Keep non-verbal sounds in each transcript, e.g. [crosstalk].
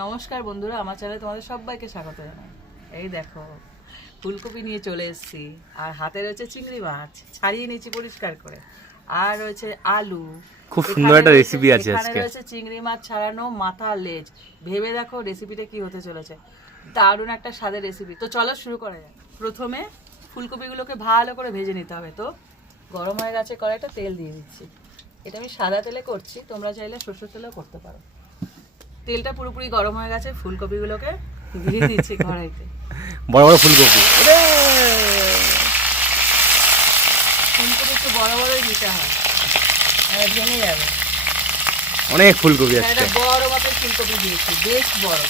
নমস্কার বন্ধুরা আমার চ্যানেলে তোমাদের সবাইকে স্বাগত জানাই। এই দেখো ফুলকপি নিয়ে চলে এসেছি আর হাতে রয়েছে চিংড়ি মাছ ছাড়িয়ে নিয়েছি পরিষ্কার করে। আর রয়েছে আলু। খুব সুন্দর একটা রেসিপি আছে আজকে। রয়েছে চিংড়ি মাছ ছাড়ানো মাথা লেজ। ভেবে দেখো রেসিপিটা কি হতে চলেছে। দারুণ একটা স্বাদের রেসিপি তো চলো শুরু করা যাক। প্রথমে ফুলকপিগুলোকে ভালো করে ভেজে নিতে হবে। তো গরম হয়ে গেছে কড়াইটা তেল দিয়ে দিচ্ছি। এটা আমি সাদা তেলে করছি তোমরা চাইলে সরষের তেলেও করতে পারো। তেলটা পুরোপুরি গরম হয়ে গেছে ফুলকপিগুলোকে দিয়ে [laughs] দিচ্ছি কড়াইতে। বড় বড় ফুলকপি। ফুলকপি একটু বড় বড়ই দিতে হয়। ভেঙে যাবে। অনেক ফুলকপি আজকে। বড় মাপের ফুলকপি দিয়েছি বেশ বড়।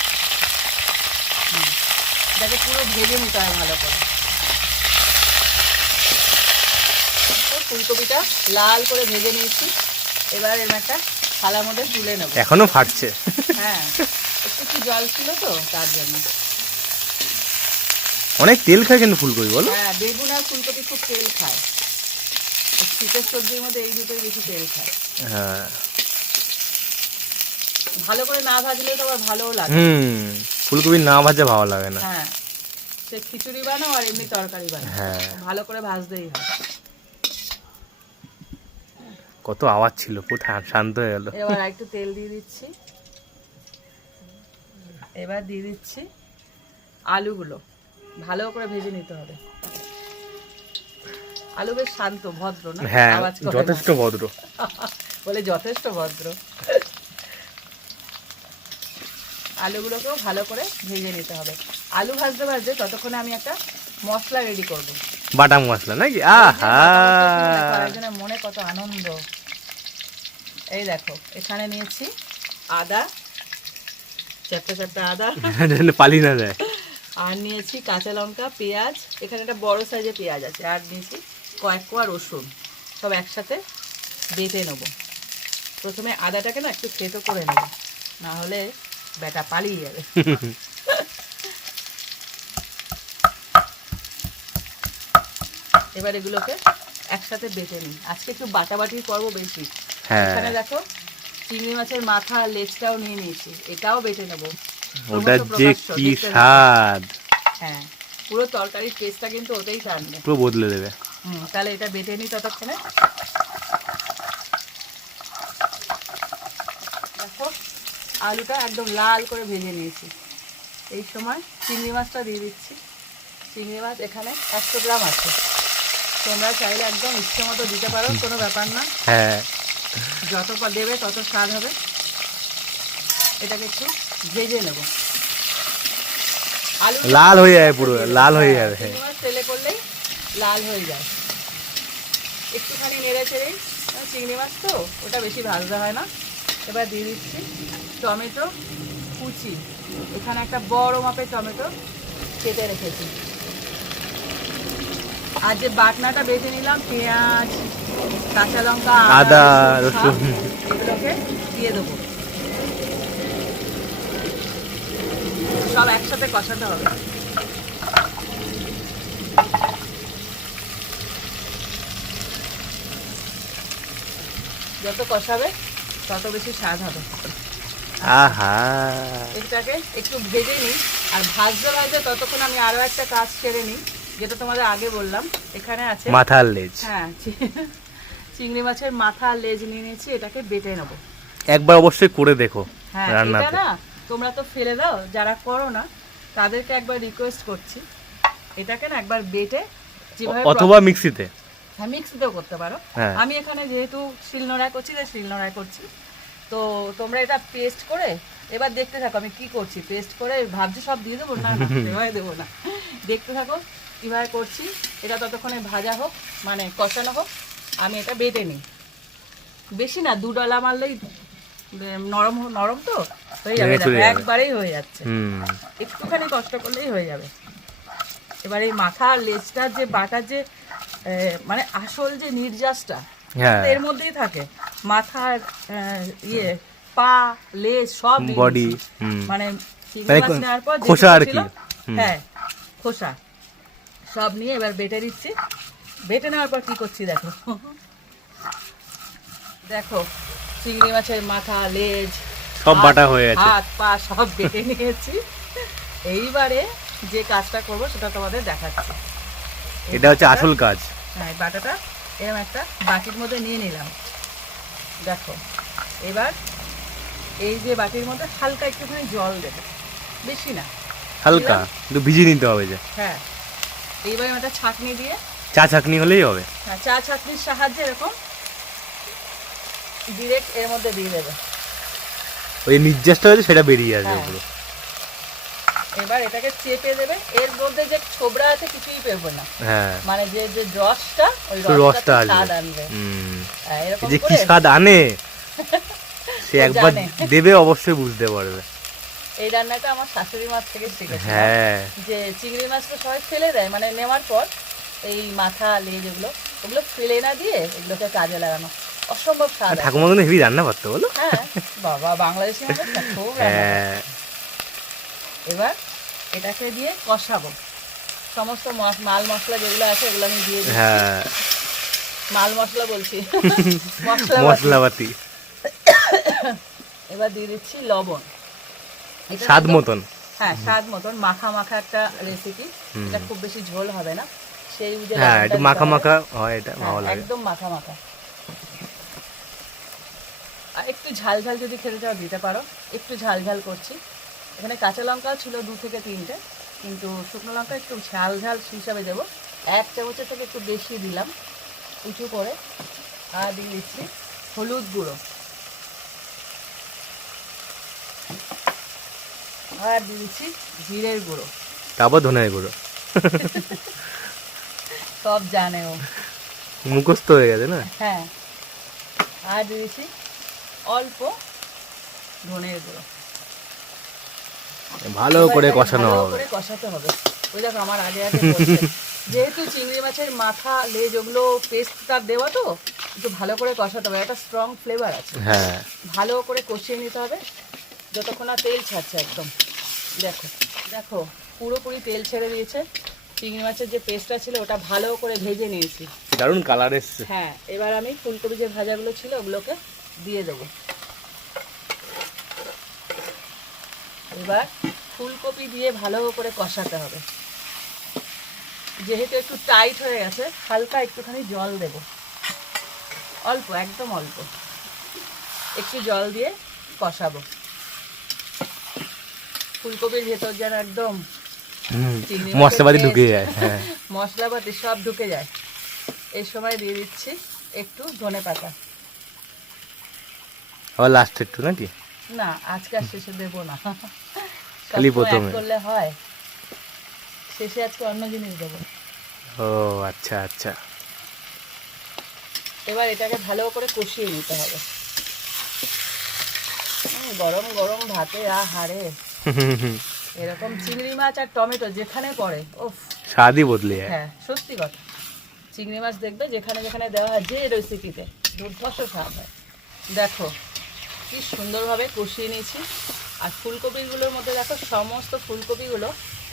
এটাকে পুরো ভেজে নিতে হয় ভালো করে। তো ফুলকপিটা লাল করে ভেজে নিয়েছি। এবার এর একটা থালার মধ্যে তুলে নেব। এখনও ফাটছে। হ্যাঁ একটু জল ছিল তো তার জন্য। অনেক তেল খায় কিন্তু ফুলকপি বলো। হ্যাঁ বেগুন আর ফুলকপি খুব তেল খায়। শীতের সবজির মধ্যে এই দুটোই বেশি তেল খায়। হ্যাঁ। ভালো করে না ভাজলে তো আবার ভালোও লাগে। হুম ফুলকপি না ভাজা ভালো লাগে না। হ্যাঁ সে খিচুড়ি বানাও আর এমনি তরকারি বানাও। হ্যাঁ। ভালো করে ভাজতেই হয় কত আওয়াজ ছিল পুরো শান্ত হয়ে গেল। এবার একটু তেল দিয়ে দিচ্ছি। এবার দিয়ে দিচ্ছি আলুগুলো। ভালো করে ভেজে নিতে হবে। আলু বেশ শান্ত ভদ্র না? হ্যাঁ যথেষ্ট ভদ্র। [laughs] বলে যথেষ্ট ভদ্র। আলুগুলোকেও ভালো করে ভেজে নিতে হবে। আলু ভাজতে ভাজতে ততক্ষণে আমি একটা মশলা রেডি করব। বাটাম মশলা নাকি? আহা। মনে কত আনন্দ। এই দেখো এখানে নিয়েছি আদা চারটে চারটে আদা। [laughs] পালি না যায়। আর নিয়েছি কাঁচা লঙ্কা পেঁয়াজ। এখানে একটা বড় সাইজের পেঁয়াজ আছে আর নিয়েছি কয়েক কোয়া রসুন। সব একসাথে বেটে নেব। প্রথমে আদাটাকে না একটু থেতো করে নেব না হলে বেটা পালিয়ে যাবে। [laughs] এবার এগুলোকে একসাথে বেটে নিই। আজকে একটু বাটাবাটির পর্ব বেশি। হ্যাঁ। এখানে দেখো চিংড়ি মাছের মাথা আর লেজটাও নিয়ে নিয়েছি। এটাও বেটে নেব। ওটা যে কি স্বাদ। হ্যাঁ পুরো তরকারির টেস্টটা কিন্তু ওতেই টানবে পুরো বদলে দেবে। হুম তাহলে এটা বেটে নিই ততক্ষণে। দেখো আলুটা একদম লাল করে ভেজে নিয়েছি। এই সময় চিংড়ি মাছটা দিয়ে দিচ্ছি। চিংড়ি মাছ এখানে একশো গ্রাম আছে। তোমরা চাইলে একদম ইচ্ছে মতো দিতে পারো কোনো ব্যাপার না। হ্যাঁ। যত দেবে তত স্বাদ হবে। এটাকে একটু ভেজে নেব। আলু লাল হয়ে যাবে পুরো, লাল হয়ে যাবে, হ্যাঁ। তেলে করলেই লাল হয়ে যায়। একটুখানি নেড়ে আহ, চিংড়ি মাছ তো ওটা বেশি ভাজতে হয় না। এবার দিয়ে দিচ্ছি টমেটো কুচি। এখানে একটা বড় মাপের টমেটো কেটে রেখেছি। আর যে বাটনাটা বেটে নিলাম পেঁয়াজ কাঁচা লঙ্কা আদা, রসুন। এগুলোকে দিয়ে দেবো। সব একসাথে কষাতে হবে। যত কষাবে তত বেশি স্বাদ হবে। আহা। এটাকে একটু ভেজে নিই আর ভাজতে ভাজতে ততক্ষণ আমি আরও একটা কাজ সেরে নিই। যেটা তোমাদের আগে বললাম এখানে আছে মাথার লেজ। হ্যাঁ চিংড়ি মাছের মাথা আর লেজ নিয়ে নিয়েছি এটাকে বেটে নেব। একবার অবশ্যই করে দেখো হ্যাঁ এটা না তোমরা তো ফেলে দাও যারা করো না তাদেরকে একবার রিকোয়েস্ট করছি। এটাকে না একবার বেটে যেভাবে অথবা মিক্সিতে হ্যাঁ মিক্সিতেও করতে পারো। হ্যাঁ। আমি এখানে যেহেতু শিলনোড়ায় করছি তাই শিলনোড়ায় করছি। তো তোমরা এটা পেস্ট করে এবার দেখতে থাকো আমি কি করছি? পেস্ট করে ভাবছি সব দিয়ে দেবো? না সেভাবে দেবো না। দেখতে থাকো কীভাবে করছি? এটা ততক্ষণে ভাজা হোক মানে কষানো হোক আমি এটা বেটে নিই। বেশি না দু ডলা মারলেই নরম নরম তো? হয়ে যাবে। একবারেই হয়ে যাচ্ছে। একটুখানি কষ্ট করলেই হয়ে যাবে। এবার এই মাথা আর লেজটার যে বাটার যে মানে আসল যে নির্যাসটা এর মধ্যেই থাকে। মাথার ইয়ে পা লেজ সব। হুম। মানে মানে খোসা আর কি, হ্যাঁ খোসা। সব নিয়ে এবার বেটে দিচ্ছি বেটে নেওয়ার পর কি করছি দেখো? দেখো চিংড়ি মাছের মাথা লেজ সব বাটা হয়ে গেছে। হাত পা সব বেটে নিয়েছি। এইবারে যে কাজটা করব সেটা তোমাদের দেখাচ্ছি। এটা হচ্ছে আসল কাজ। হ্যাঁ বাটাটা এরকম একটা বাটির মধ্যে নিয়ে নিলাম। দেখো এবার এই যে বাটির মধ্যে হালকা একটুখানি জল দেবে। বেশি না। হালকা? কিন্তু ভিজিয়ে নিতে হবে যে। হ্যাঁ। এইবার একটা ছাঁকনি দিয়ে চা চাকনি হলেই হবে। হ্যাঁ, চা ছাঁকনির সাহায্যে এরকম ডিরেক্ট এর মধ্যে দিয়ে দেবে। ওই নির্যাসটা হয়েছে সেটা বেরিয়ে আসবে হ্যাঁ। পুরো। এবার এটাকে চেপে দেবে। এর মধ্যে যে ছোবড়া আছে কিছুই পেবে না। হ্যাঁ। মানে যে যে রসটা ওই রসটা। স্বাদ আনবে। হ্যাঁ, এরকম যে কি স্বাদ আনে? [laughs] সে একবার দেবে অবশ্যই বুঝতে পারবে। এই রান্নাটা আমার শাশুড়ি মাছ থেকে শিখেছি। হ্যাঁ। যে চিংড়ি মাছটা সবাই ফেলে দেয় মানে নেওয়ার পর এই মাথা লেজ এগুলো ওগুলো ফেলে না দিয়ে এগুলোকে কাজে লাগানো। অসম্ভব স্বাদ ঠাকুমা কিন্তু হেভি রান্না করতে বলো? হ্যাঁ। বাবা বাংলাদেশি মানুষ খুব হ্যাঁ। এবার এটাকে দিয়ে কষাবো। সমস্ত মাল মশলা যেগুলো আছে এগুলো আমি দিয়ে হ্যাঁ। মাল মশলা বলছি। [laughs] মশলাপাতি এবার দিয়ে দিচ্ছি লবণ। স্বাদ মতন। হ্যাঁ স্বাদ মতন। মাখা মাখা একটা রেসিপি এটা খুব বেশি ঝোল হবে না। সেই বুঝে হ্যাঁ একটু মাখা মাখা হয় এটা হ্যাঁ, ভালো লাগে। একদম মাখা মাখা। আর একটু ঝাল ঝাল যদি খেতে চাও দিতে পারো। একটু ঝাল ঝাল করছি। এখানে কাঁচা লঙ্কা ছিল দু থেকে তিনটে কিন্তু শুকনো লঙ্কা একটু ঝাল ঝাল হিসাবে দেবো। এক চামচের থেকে একটু বেশি দিলাম উঁচু করে। আর দিয়ে দিচ্ছি হলুদ গুঁড়ো। আর দিয়ে দিচ্ছি জিরের গুঁড়ো। তারপর ধনে গুঁড়ো। [laughs] সব জানে ও মুখস্থ হয়ে গেছে না? হ্যাঁ। আর দিয়েছি অল্প ধনের গুঁড়ো। ভালো করে কষানো হবে। করে কষাতে হবে। ওই দেখো আমার আগে আগে যেহেতু চিংড়ি মাছের মাথা লেজ ওগুলো পেস্ট তার দেওয়া তো একটু ভালো করে কষাতে হবে। একটা স্ট্রং ফ্লেভার আছে। হ্যাঁ। ভালো করে কষিয়ে নিতে হবে। যতক্ষণ না তেল ছাড়ছে একদম। দেখো দেখো পুরোপুরি তেল ছেড়ে দিয়েছে। চিংড়ি মাছের যে পেস্টটা ছিল ওটা ভালো করে ভেজে নিয়েছি। দারুণ কালার এসছে। হ্যাঁ এবার আমি ফুলকপি যে ভাজাগুলো ছিল ওগুলোকে দিয়ে দেবো। এবার ফুলকপি দিয়ে ভালো করে কষাতে হবে। যেহেতু একটু টাইট হয়ে গেছে হালকা একটুখানি জল দেব। অল্প একদম অল্প। একটু জল দিয়ে কষাবো। ফুলকপির ভেতর যেন একদম মশলাপাতি ঢুকে যায় হ্যাঁ। [laughs] মশলাপাতি সব ঢুকে যায়। এই সময় দিয়ে দিচ্ছি একটু ধনে পাতা আবার লাস্ট একটু নাকি? না আজকে আর শেষে দেবো না। খালি প্রথমে। করলে হয়। শেষে আজকে অন্য জিনিস দেবো। ও আচ্ছা আচ্ছা। এবার এটাকে ভালো করে কষিয়ে নিতে হবে। গরম গরম ভাতে এরকম চিংড়ি মাছ আর টমেটো যেখানে পড়ে ওফ স্বাদই বদলে যায়। হ্যাঁ সত্যি কথা। চিংড়ি মাছ দেখবে যেখানে যেখানে দেওয়া হয় যে রেসিপিতে দুর্ধর্ষ স্বাদ হয়। দেখো কি সুন্দরভাবে কষিয়ে নিয়েছি। আর ফুলকপিগুলোর মধ্যে দেখো সমস্ত ফুলকপিগুলো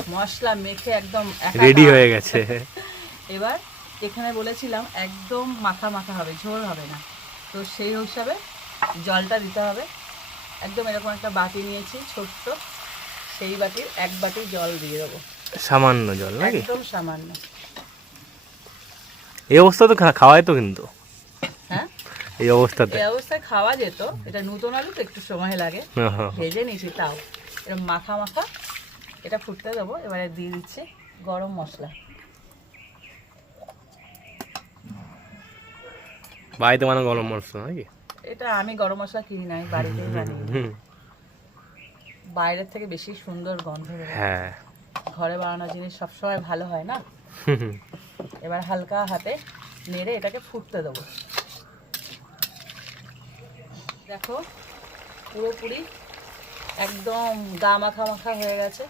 মশলা মেখে একদম। রেডি হয়ে গেছে। [laughs] এবার এখানে বলেছিলাম একদম মাখা মাখা হবে ঝোল হবে না। তো সেই হিসাবে জলটা দিতে হবে। একদম এরকম একটা বাটি নিয়েছি ছোট্ট। সেই বাটির এক বাটি জল দিয়ে দেবো। সামান্য জল নাকি? একদম সামান্য। এই অবস্থা তো খাওয়াই তো কিন্তু। এই অবস্থাতে। এই অবস্থায় খাওয়া যেত এটা নতুন আলু তো একটু সময় লাগে। হ্যাঁ, ভেজে নিয়েছি তাও। এরকম মাখা মাখা। এটা ফুটতে দেবো এবারে দিয়ে দিচ্ছি গরম মশলা। বাড়িতে মানে গরম মশলা নাকি? এটা আমি গরম মশলা কিনি নাই বাড়িতেই বানিয়ে বাইরের থেকে বেশি সুন্দর গন্ধ বেরোয়। হ্যাঁ। ঘরে বানানো জিনিস সবসময় ভালো হয় না। এবার হালকা হাতে নেড়ে এটাকে ফুটতে দেবো। দেখো পুরোপুরি একদম গা মাখা মাখা হয়ে গেছে।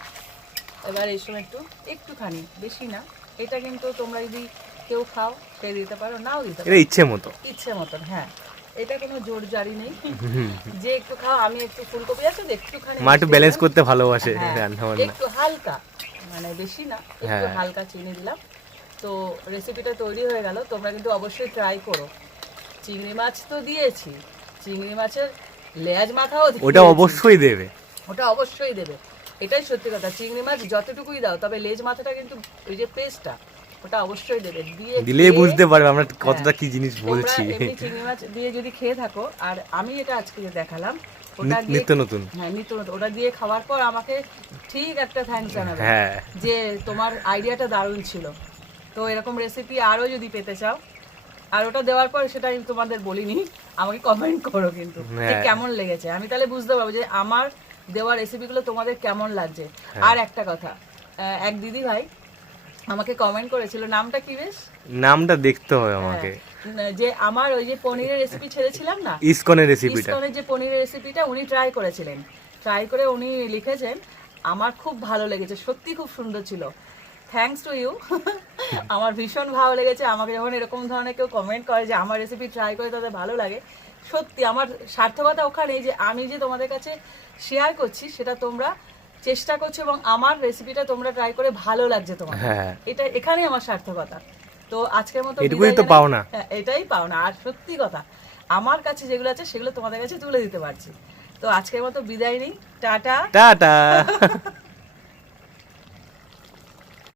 এবার এই সময় একটু একটুখানি বেশি না। এটা কিন্তু তোমরা যদি কেউ খাও সে দিতে পারো নাও দিতে পারো। ইচ্ছে মতো। ইচ্ছে মতন হ্যাঁ। এটা কোনো জোর জারি নেই। যে একটু খাও আমি একটু ফুলকপি আছে একটুখানি মা একটু ব্যালেন্স করতে ভালোবাসে হ্যাঁ, রান্না বান্না। একটু হালকা মানে বেশি না একটু হ্যাঁ। হালকা চিনি দিলাম। তো রেসিপিটা তৈরি হয়ে গেল তোমরা কিন্তু অবশ্যই ট্রাই করো। চিংড়ি মাছ তো দিয়েছি চিংড়ি মাছের লেয়াজ মাথাও ওটা অবশ্যই দেবে। ওটা অবশ্যই দেবে। এটাই সত্যি কথা চিংড়ি মাছ যতটুকুই দাও তবে লেজ মাথাটা কিন্তু ওই যে পেস্টটা ওটা অবশ্যই দেবে। দিয়ে খেয়ে- বুঝতে পারবে আমরা কতটা কি জিনিস বলছি। চিংড়ি মাছ দিয়ে যদি খেয়ে থাকো আর আমি এটা আজকে দেখালাম ওটা নিত্য নতুন। হ্যাঁ নিত্য নতুন। ওটা দিয়ে খাওয়ার পর আমাকে ঠিক একটা থ্যাঙ্কস জানাবে হ্যাঁ। যে তোমার আইডিয়াটা দারুণ ছিল। তো এরকম রেসিপি আরও যদি পেতে চাও আর ওটা দেওয়ার পর সেটা আমি তোমাদের বলিনি আমাকে কমেন্ট করো কিন্তু যে হ্যাঁ। কেমন লেগেছে। আমি তাহলে বুঝতে পারব যে আমার দেওয়া রেসিপিগুলো তোমাদের কেমন লাগছে। হ্যাঁ। আর একটা কথা এক দিদি ভাই আমাকে কমেন্ট করেছিল নামটা কি বেশ? নামটা দেখতে হবে আমাকে। হ্যাঁ, যে আমার ওই যে পনিরের রেসিপি ছেড়েছিলাম না? ইসকনের রেসিপিটা ইসকনের যে পনিরের রেসিপিটা উনি ট্রাই করেছিলেন। ট্রাই করে উনি লিখেছেন আমার খুব ভালো লেগেছে সত্যি খুব সুন্দর ছিল। থ্যাঙ্কস টু ইউ আমার ভীষণ ভালো লেগেছে। আমাকে যখন এরকম ধরনের কেউ কমেন্ট করে যে আমার রেসিপি ট্রাই করে তাদের ভালো লাগে সত্যি আমার সার্থকতা ওখানে যে আমি যে তোমাদের কাছে শেয়ার করছি সেটা তোমরা চেষ্টা করছ এবং আমার রেসিপিটা তোমরা ট্রাই করে ভালো লাগছে তোমার হ্যাঁ। এটা এখানেই আমার সার্থকতা। তো আজকের মতো এটুকুই তো জানাই। পাওনা। হ্যাঁ, এটাই পাওনা। আর সত্যি কথা আমার কাছে যেগুলো আছে সেগুলো তোমাদের কাছে তুলে দিতে পারছি। তো আজকের মতো বিদায় নেই। টাটা। টাটা। [laughs]